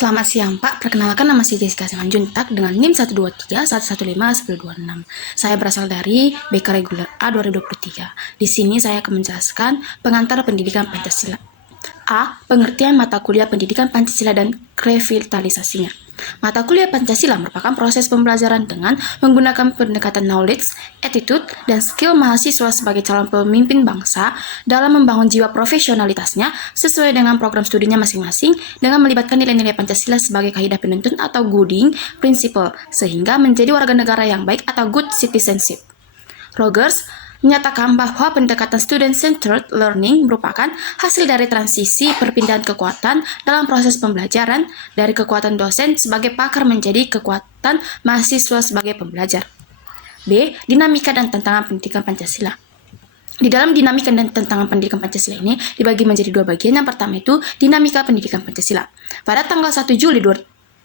Selamat siang Pak, perkenalkan nama saya Jessica Simanjuntak dengan NIM 12311515126. Saya berasal dari BK Reguler A 2023. Di sini saya akan menjelaskan pengantar pendidikan Pancasila. A. Pengertian mata kuliah pendidikan Pancasila dan revitalisasinya. Mata kuliah Pancasila merupakan proses pembelajaran dengan menggunakan pendekatan knowledge, attitude, dan skill mahasiswa sebagai calon pemimpin bangsa dalam membangun jiwa profesionalitasnya sesuai dengan program studinya masing-masing dengan melibatkan nilai-nilai Pancasila sebagai kaidah penuntun atau guiding principle sehingga menjadi warga negara yang baik atau good citizenship. Rogers menyatakan bahwa pendekatan student-centered learning merupakan hasil dari transisi perpindahan kekuatan dalam proses pembelajaran dari kekuatan dosen sebagai pakar menjadi kekuatan mahasiswa sebagai pembelajar. B. Dinamika dan tantangan pendidikan Pancasila. Di dalam dinamika dan tantangan pendidikan Pancasila ini dibagi menjadi dua bagian. Yang pertama itu dinamika pendidikan Pancasila. Pada tanggal 1 Juli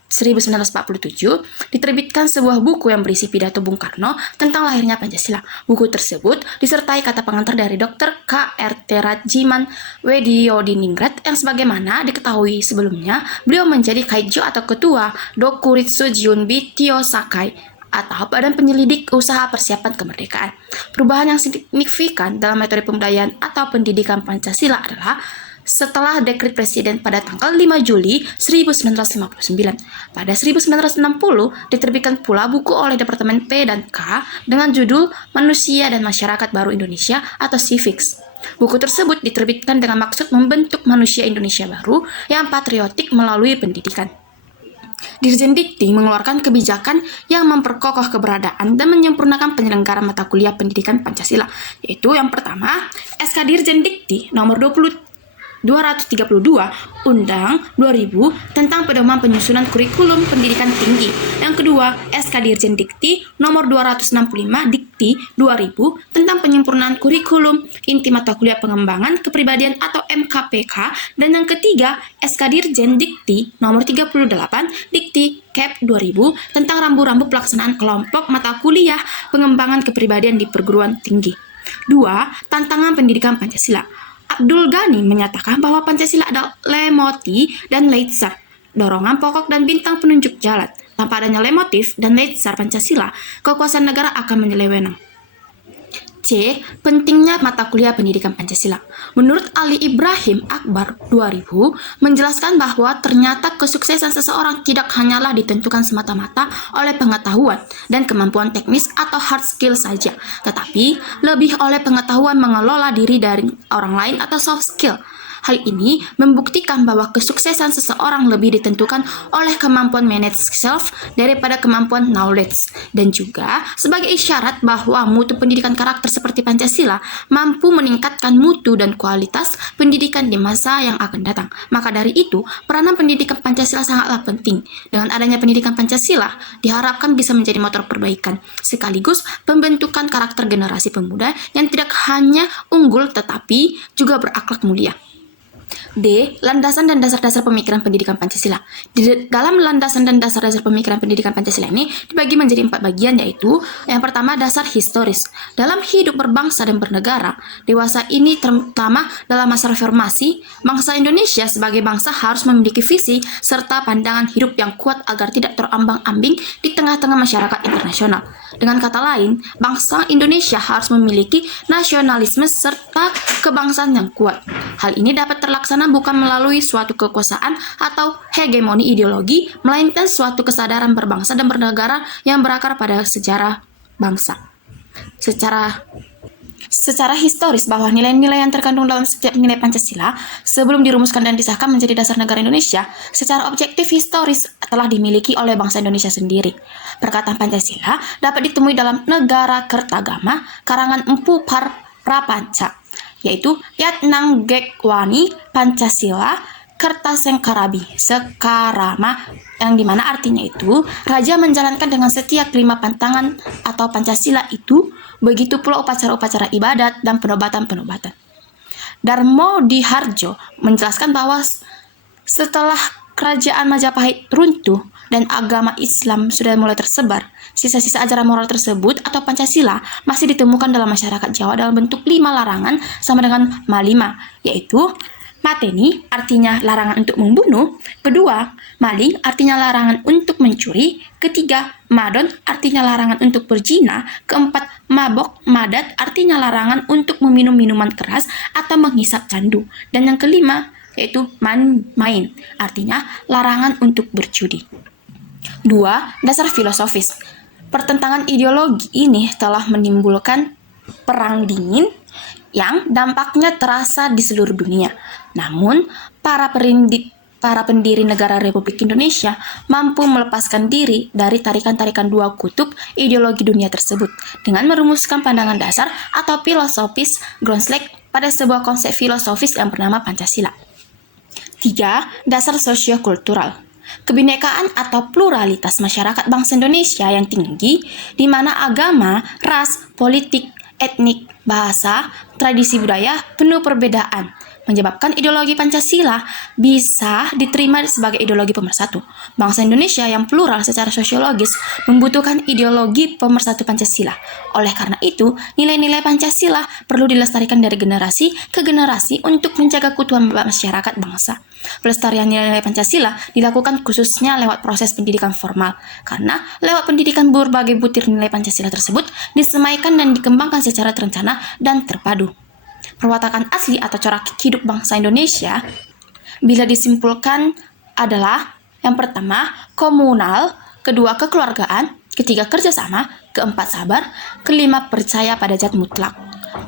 1947 diterbitkan sebuah buku yang berisi pidato Bung Karno tentang lahirnya Pancasila. Buku tersebut disertai kata pengantar dari Dr. K.R.T. Rajiman Wediyodiningrat yang sebagaimana diketahui sebelumnya beliau menjadi Kaijo atau Ketua Dokuritsu Junbi Tio Sakai atau Badan Penyelidik Usaha Persiapan Kemerdekaan. Perubahan yang signifikan dalam metode pemberdayaan atau pendidikan Pancasila adalah setelah dekret presiden pada tanggal 5 Juli 1959. Pada 1960 diterbitkan pula buku oleh Departemen P dan K dengan judul Manusia dan Masyarakat Baru Indonesia atau Civics. Buku tersebut diterbitkan dengan maksud membentuk manusia Indonesia baru yang patriotik melalui pendidikan. Dirjen Dikti mengeluarkan kebijakan yang memperkokoh keberadaan dan menyempurnakan penyelenggaraan mata kuliah pendidikan Pancasila, yaitu yang pertama, SK Dirjen Dikti nomor 232 Undang 2000 tentang pedoman penyusunan kurikulum pendidikan tinggi. Yang kedua, SK Dirjen Dikti nomor 265 Dikti 2000 tentang penyempurnaan kurikulum inti mata kuliah pengembangan kepribadian atau MKPK. Dan yang ketiga, SK Dirjen Dikti nomor 38 Dikti Cap 2000 tentang rambu-rambu pelaksanaan kelompok mata kuliah pengembangan kepribadian di perguruan tinggi. 2. Tantangan pendidikan Pancasila. Abdul Ghani menyatakan bahwa Pancasila adalah leitmotif dan leitsar, dorongan pokok dan bintang penunjuk jalan. Tanpa adanya leitmotif dan leitsar Pancasila, kekuasaan negara akan menyeleweng. C. Pentingnya mata kuliah pendidikan Pancasila. Menurut Ali Ibrahim Akbar 2000 menjelaskan bahwa ternyata kesuksesan seseorang tidak hanyalah ditentukan semata-mata oleh pengetahuan dan kemampuan teknis atau hard skill saja, tetapi lebih oleh pengetahuan mengelola diri dari orang lain atau soft skill. Hal ini membuktikan bahwa kesuksesan seseorang lebih ditentukan oleh kemampuan manage self daripada kemampuan knowledge, dan juga sebagai isyarat bahwa mutu pendidikan karakter seperti Pancasila mampu meningkatkan mutu dan kualitas pendidikan di masa yang akan datang. Maka dari itu, peranan pendidikan Pancasila sangatlah penting. Dengan adanya pendidikan Pancasila, diharapkan bisa menjadi motor perbaikan, sekaligus pembentukan karakter generasi pemuda yang tidak hanya unggul tetapi juga berakhlak mulia. D. Landasan dan dasar-dasar pemikiran pendidikan Pancasila. Di dalam landasan dan dasar-dasar pemikiran pendidikan Pancasila ini dibagi menjadi 4 bagian, yaitu yang pertama dasar historis. Dalam hidup berbangsa dan bernegara, dewasa ini terutama dalam masa reformasi, bangsa Indonesia sebagai bangsa harus memiliki visi serta pandangan hidup yang kuat agar tidak terombang-ambing di tengah-tengah masyarakat internasional. Dengan kata lain, bangsa Indonesia harus memiliki nasionalisme serta kebangsaan yang kuat. Hal ini dapat terlaksana bukan melalui suatu kekuasaan atau hegemoni ideologi, melainkan suatu kesadaran berbangsa dan bernegara yang berakar pada sejarah bangsa. Secara historis, bahwa nilai-nilai yang terkandung dalam setiap nilai Pancasila sebelum dirumuskan dan disahkan menjadi dasar negara Indonesia, secara objektif historis telah dimiliki oleh bangsa Indonesia sendiri. Perkataan Pancasila dapat ditemui dalam Negara Kertagama karangan Empu Prapanca, yaitu Yatnang Gekwani Pancasila Kertasengkarabi Sekarama, yang dimana artinya itu raja menjalankan dengan setia kelima pantangan atau Pancasila itu, begitu pula upacara-upacara ibadat dan penobatan-penobatan. Darmo Diharjo menjelaskan bahwa setelah kerajaan Majapahit runtuh dan agama Islam sudah mulai tersebar, sisa-sisa ajaran moral tersebut atau Pancasila masih ditemukan dalam masyarakat Jawa dalam bentuk 5 larangan sama dengan Malima, yaitu Mateni artinya larangan untuk membunuh. Kedua, maling artinya larangan untuk mencuri. Ketiga, madon artinya larangan untuk berzina. Keempat, mabok, madat artinya larangan untuk meminum minuman keras atau menghisap candu. Dan yang kelima, yaitu main, artinya larangan untuk berjudi. 2. Dasar filosofis. Pertentangan ideologi ini telah menimbulkan perang dingin yang dampaknya terasa di seluruh dunia. Namun, para pendiri negara Republik Indonesia mampu melepaskan diri dari tarikan-tarikan dua kutub ideologi dunia tersebut dengan merumuskan pandangan dasar atau filosofis Grundslag pada sebuah konsep filosofis yang bernama Pancasila. 3. Dasar sosiokultural. Kebinekaan atau pluralitas masyarakat bangsa Indonesia yang tinggi, di mana agama, ras, politik, etnik, bahasa, tradisi budaya penuh perbedaan, menyebabkan ideologi Pancasila bisa diterima sebagai ideologi pemersatu. Bangsa Indonesia yang plural secara sosiologis membutuhkan ideologi pemersatu Pancasila. Oleh karena itu, nilai-nilai Pancasila perlu dilestarikan dari generasi ke generasi untuk menjaga keutuhan masyarakat bangsa. Pelestarian nilai-nilai Pancasila dilakukan khususnya lewat proses pendidikan formal, karena lewat pendidikan berbagai butir nilai Pancasila tersebut disemaikan dan dikembangkan secara terencana dan terpadu. Perwatakan asli atau corak hidup bangsa Indonesia bila disimpulkan adalah yang pertama komunal, kedua kekeluargaan, ketiga kerjasama, keempat sabar, kelima percaya pada zat mutlak.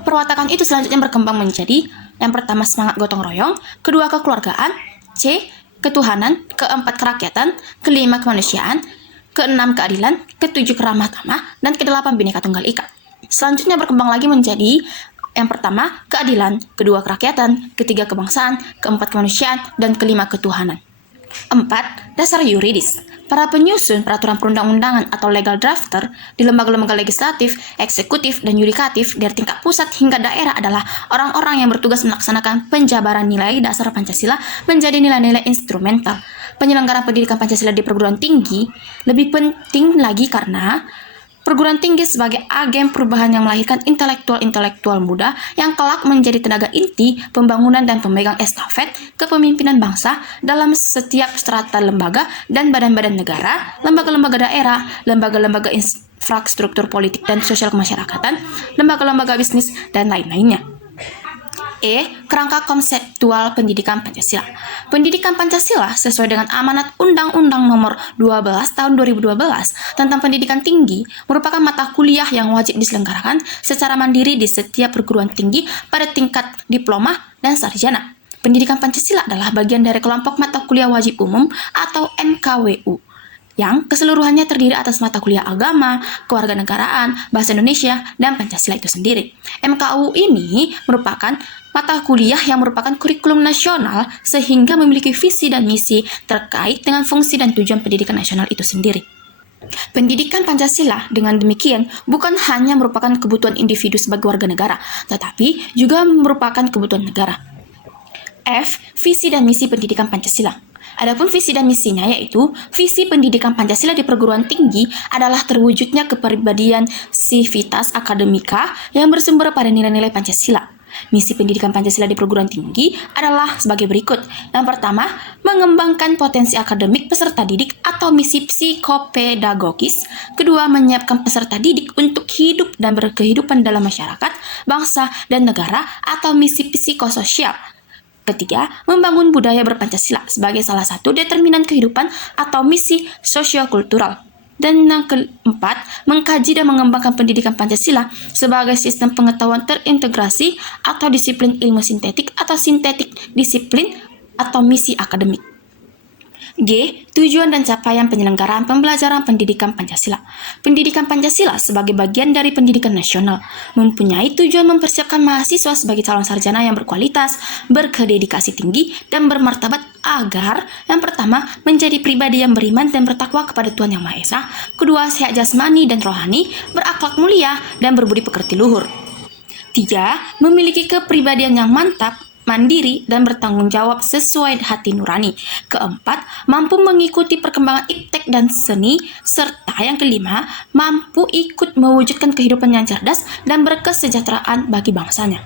Perwatakan itu selanjutnya berkembang menjadi yang pertama semangat gotong royong, kedua kekeluargaan, C. ketuhanan, keempat kerakyatan, kelima kemanusiaan, keenam keadilan, ketujuh keramah tamah, dan kedelapan Bhinneka Tunggal Ika. Selanjutnya berkembang lagi menjadi yang pertama keadilan, kedua kerakyatan, ketiga kebangsaan, keempat kemanusiaan, dan kelima ketuhanan. 4. Dasar yuridis. Para penyusun peraturan perundang-undangan atau legal drafter di lembaga-lembaga legislatif, eksekutif, dan yudikatif dari tingkat pusat hingga daerah adalah orang-orang yang bertugas melaksanakan penjabaran nilai dasar Pancasila menjadi nilai-nilai instrumental. Penyelenggaraan pendidikan Pancasila di perguruan tinggi lebih penting lagi karena perguruan tinggi sebagai agen perubahan yang melahirkan intelektual-intelektual muda yang kelak menjadi tenaga inti pembangunan dan pemegang estafet kepemimpinan bangsa dalam setiap strata lembaga dan badan-badan negara, lembaga-lembaga daerah, lembaga-lembaga infrastruktur politik dan sosial kemasyarakatan, lembaga-lembaga bisnis, dan lain-lainnya. Kerangka konseptual pendidikan Pancasila. Pendidikan Pancasila sesuai dengan amanat Undang-Undang Nomor 12 Tahun 2012 tentang pendidikan tinggi merupakan mata kuliah yang wajib diselenggarakan secara mandiri di setiap perguruan tinggi pada tingkat diploma dan sarjana. Pendidikan Pancasila adalah bagian dari kelompok mata kuliah wajib umum atau MKWU yang keseluruhannya terdiri atas mata kuliah agama, kewarganegaraan, bahasa Indonesia, dan Pancasila itu sendiri. MKU ini merupakan mata kuliah yang merupakan kurikulum nasional sehingga memiliki visi dan misi terkait dengan fungsi dan tujuan pendidikan nasional itu sendiri. Pendidikan Pancasila dengan demikian bukan hanya merupakan kebutuhan individu sebagai warga negara, tetapi juga merupakan kebutuhan negara. Visi dan misi pendidikan Pancasila. Adapun visi dan misinya yaitu visi pendidikan Pancasila di perguruan tinggi adalah terwujudnya kepribadian sivitas akademika yang bersumber pada nilai-nilai Pancasila. Misi pendidikan Pancasila di perguruan tinggi adalah sebagai berikut. Yang pertama, mengembangkan potensi akademik peserta didik atau misi psikopedagogis. Kedua, menyiapkan peserta didik untuk hidup dan berkehidupan dalam masyarakat, bangsa, dan negara atau misi psikososial. Ketiga, membangun budaya berpancasila sebagai salah satu determinan kehidupan atau misi sosiokultural. Dan yang keempat, mengkaji dan mengembangkan pendidikan Pancasila sebagai sistem pengetahuan terintegrasi atau disiplin ilmu sintetik atau sintetik disiplin atau misi akademik. Tujuan dan capaian penyelenggaraan pembelajaran pendidikan Pancasila. Pendidikan Pancasila sebagai bagian dari pendidikan nasional mempunyai tujuan mempersiapkan mahasiswa sebagai calon sarjana yang berkualitas, berkededikasi tinggi, dan bermartabat agar yang pertama menjadi pribadi yang beriman dan bertakwa kepada Tuhan Yang Maha Esa, kedua sehat jasmani dan rohani, berakhlak mulia, dan berbudi pekerti luhur. 3. Memiliki kepribadian yang mantap, mandiri, dan bertanggung jawab sesuai hati nurani. Keempat, mampu mengikuti perkembangan iptek dan seni. Serta yang kelima, mampu ikut mewujudkan kehidupan yang cerdas dan berkesejahteraan bagi bangsanya.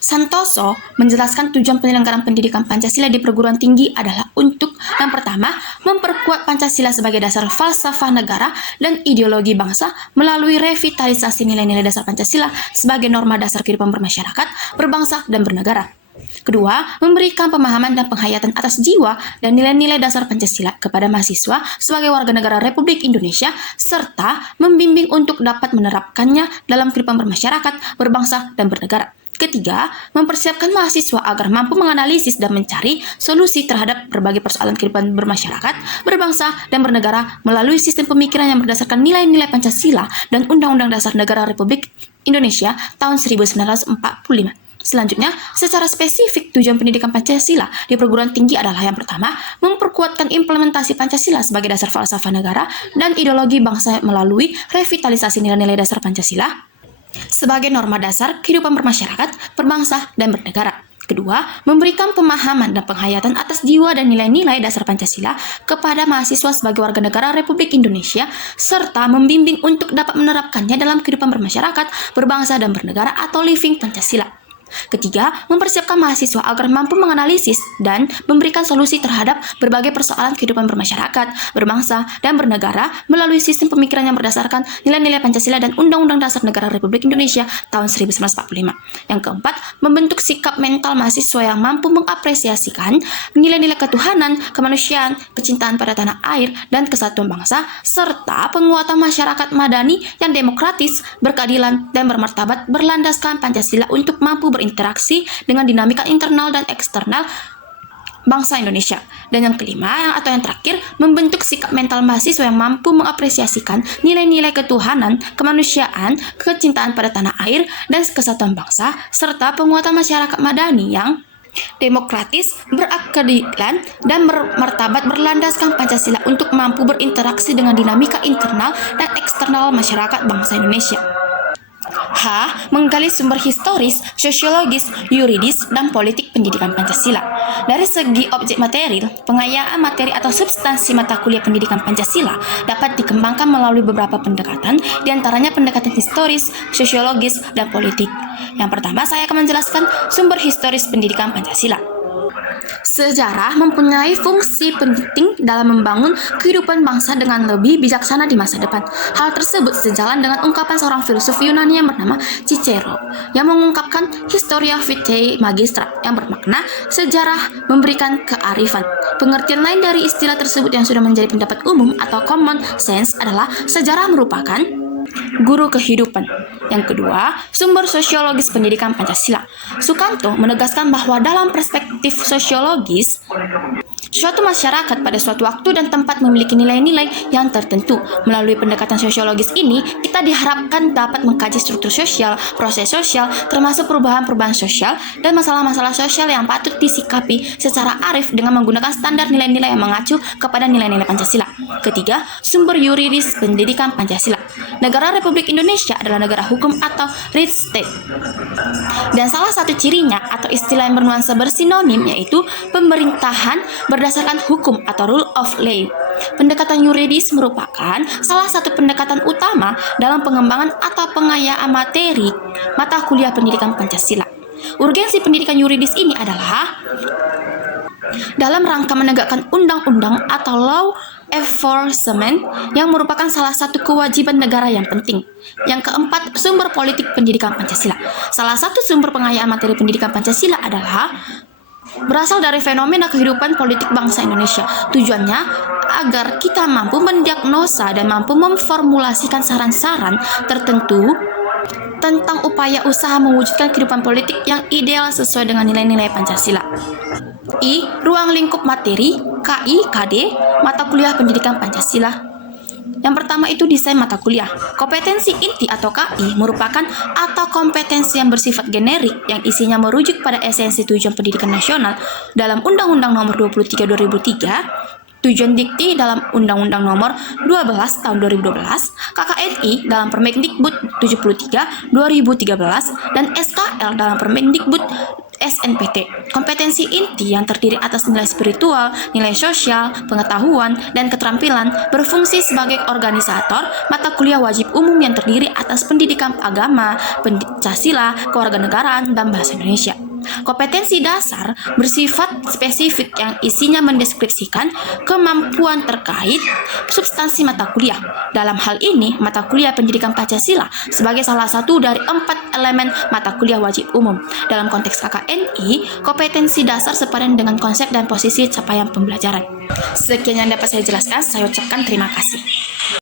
Santoso menjelaskan tujuan penyelenggaraan pendidikan Pancasila di perguruan tinggi adalah untuk yang pertama, memperkuat Pancasila sebagai dasar falsafah negara dan ideologi bangsa melalui revitalisasi nilai-nilai dasar Pancasila sebagai norma dasar kehidupan bermasyarakat, berbangsa, dan bernegara. Kedua, memberikan pemahaman dan penghayatan atas jiwa dan nilai-nilai dasar Pancasila kepada mahasiswa sebagai warga negara Republik Indonesia, serta membimbing untuk dapat menerapkannya dalam kehidupan bermasyarakat, berbangsa, dan bernegara. Ketiga, mempersiapkan mahasiswa agar mampu menganalisis dan mencari solusi terhadap berbagai persoalan kehidupan bermasyarakat, berbangsa, dan bernegara melalui sistem pemikiran yang berdasarkan nilai-nilai Pancasila dan Undang-Undang Dasar Negara Republik Indonesia tahun 1945. Selanjutnya, secara spesifik tujuan pendidikan Pancasila di perguruan tinggi adalah yang pertama, memperkuatkan implementasi Pancasila sebagai dasar falsafah negara dan ideologi bangsa melalui revitalisasi nilai-nilai dasar Pancasila sebagai norma dasar kehidupan bermasyarakat, berbangsa, dan bernegara. Kedua, memberikan pemahaman dan penghayatan atas jiwa dan nilai-nilai dasar Pancasila kepada mahasiswa sebagai warga negara Republik Indonesia, serta membimbing untuk dapat menerapkannya dalam kehidupan bermasyarakat, berbangsa, dan bernegara atau living Pancasila. Ketiga, mempersiapkan mahasiswa agar mampu menganalisis dan memberikan solusi terhadap berbagai persoalan kehidupan bermasyarakat, berbangsa, dan bernegara melalui sistem pemikiran yang berdasarkan nilai-nilai Pancasila dan Undang-Undang Dasar Negara Republik Indonesia tahun 1945. Yang keempat, membentuk sikap mental mahasiswa yang mampu mengapresiasikan nilai-nilai ketuhanan, kemanusiaan, kecintaan pada tanah air, dan kesatuan bangsa, serta penguatan masyarakat madani yang demokratis, berkeadilan, dan bermartabat berlandaskan Pancasila untuk mampu berinteraksi dengan dinamika internal dan eksternal bangsa Indonesia. Dan yang kelima, atau yang terakhir, membentuk sikap mental mahasiswa yang mampu mengapresiasikan nilai-nilai ketuhanan, kemanusiaan, kecintaan pada tanah air, dan kesatuan bangsa, serta penguatan masyarakat madani yang demokratis, berkeadilan, dan bermartabat berlandaskan Pancasila untuk mampu berinteraksi dengan dinamika internal dan eksternal masyarakat bangsa Indonesia. H. Menggali sumber historis, sosiologis, yuridis, dan politik pendidikan Pancasila. Dari segi objek material, pengayaan materi atau substansi mata kuliah pendidikan Pancasila dapat dikembangkan melalui beberapa pendekatan, diantaranya pendekatan historis, sosiologis, dan politik. Yang pertama, saya akan menjelaskan sumber historis pendidikan Pancasila. Sejarah mempunyai fungsi penting dalam membangun kehidupan bangsa dengan lebih bijaksana di masa depan. Hal tersebut sejalan dengan ungkapan seorang filsuf Yunani yang bernama Cicero yang mengungkapkan Historia Vitae Magistra yang bermakna sejarah memberikan kearifan. Pengertian lain dari istilah tersebut yang sudah menjadi pendapat umum atau common sense adalah sejarah merupakan guru kehidupan. Yang kedua, sumber sosiologis pendidikan Pancasila. Sukanto menegaskan bahwa dalam perspektif sosiologis, suatu masyarakat pada suatu waktu dan tempat memiliki nilai-nilai yang tertentu. Melalui pendekatan sosiologis ini, kita diharapkan dapat mengkaji struktur sosial, proses sosial, termasuk perubahan-perubahan sosial, dan masalah-masalah sosial yang patut disikapi secara arif dengan menggunakan standar nilai-nilai yang mengacu kepada nilai-nilai Pancasila. Ketiga, sumber yuridis pendidikan Pancasila. Negara Republik Indonesia adalah negara hukum atau right state. Dan salah satu cirinya atau istilah yang bernuansa bersinonim yaitu pemerintahan berdasarkan hukum atau rule of law. Pendekatan yuridis merupakan salah satu pendekatan utama dalam pengembangan atau pengayaan materi mata kuliah pendidikan Pancasila. Urgensi pendidikan yuridis ini adalah dalam rangka menegakkan undang-undang atau law enforcement yang merupakan salah satu kewajiban negara yang penting. Yang keempat, sumber politik pendidikan Pancasila. Salah satu sumber pengayaan materi pendidikan Pancasila adalah berasal dari fenomena kehidupan politik bangsa Indonesia. Tujuannya agar kita mampu mendiagnosa dan mampu memformulasikan saran-saran tertentu tentang upaya usaha mewujudkan kehidupan politik yang ideal sesuai dengan nilai-nilai Pancasila. I. Ruang lingkup materi, KI, KD, mata kuliah pendidikan Pancasila. Yang pertama itu desain mata kuliah. Kompetensi inti atau KI merupakan atau kompetensi yang bersifat generik yang isinya merujuk pada esensi tujuan pendidikan nasional dalam Undang-Undang Nomor 23 2003, tujuan dikti dalam Undang-Undang Nomor 12 Tahun 2012, KKNI dalam Permendikbud 73 2013, dan SKL dalam Permendikbud SNPT. Kompetensi inti yang terdiri atas nilai spiritual, nilai sosial, pengetahuan, dan keterampilan berfungsi sebagai organisator mata kuliah wajib umum yang terdiri atas pendidikan agama, Pancasila, kewarganegaraan, dan bahasa Indonesia. Kompetensi dasar bersifat spesifik yang isinya mendeskripsikan kemampuan terkait substansi mata kuliah. Dalam hal ini, mata kuliah pendidikan Pancasila sebagai salah satu dari 4 elemen mata kuliah wajib umum. Dalam konteks KKNI, kompetensi dasar sepadan dengan konsep dan posisi capaian pembelajaran. Sekian yang dapat saya jelaskan, saya ucapkan terima kasih.